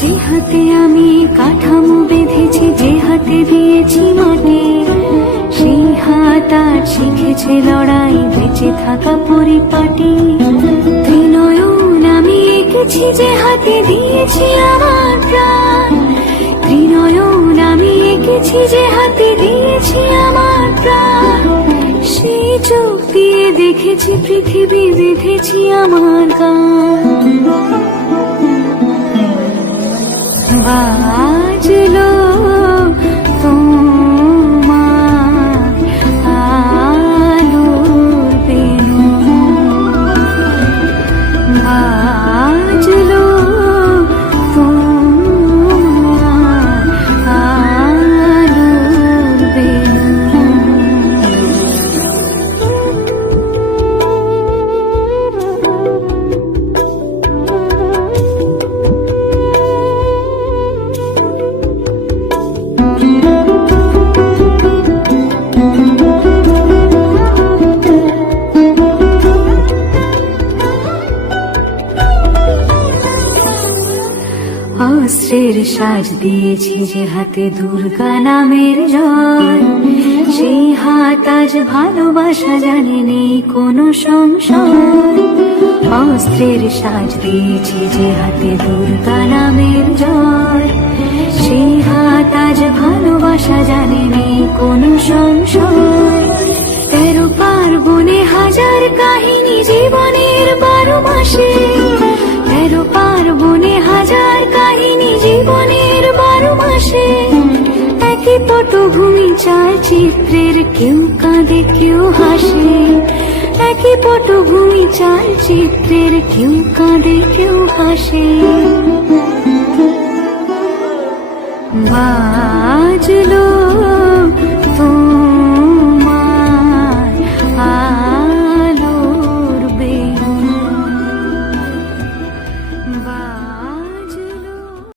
যে হাতে আমি কাঠামো বেঁধেছি, যে হাতে দিয়েছি মাটি, সেই হাত আর শিখেছে লড়াই, বেঁচে থাকা পরিপাটি। ত্রিনয়ন আমি এঁকেছি, যে হাতে দিয়েছি আমার প্রাণ। ত্রিনয়ন আমি এঁকেছি, যে হাতে দিয়েছি আমার চোখ দিয়ে দেখেছি পৃথিবী বেঁধেছি আমার গান। অস্ত্রের সাজ দিয়েছি যে হাতে দুর্গা নামের জয়। সেই হাত আজ ভালোবাসা জানে নেই কোনো সংশয়। অস্ত্রের সাজ দিয়েছি যে হাতে দুর্গা নামের জয়। সেই হাত আজ ভালোবাসা জানে নেই কোনো সংশয়। তেরো পার্বণে হাজার কাহিনী জীবনের বারো মাসে বারো একই পটভূমি চায় চিত্রের কেউ কাঁদে, কেউ হাসে। একই পটভূমি চায় চিত্রের কেউ কাঁদে, কেউ হাসে। বাজলো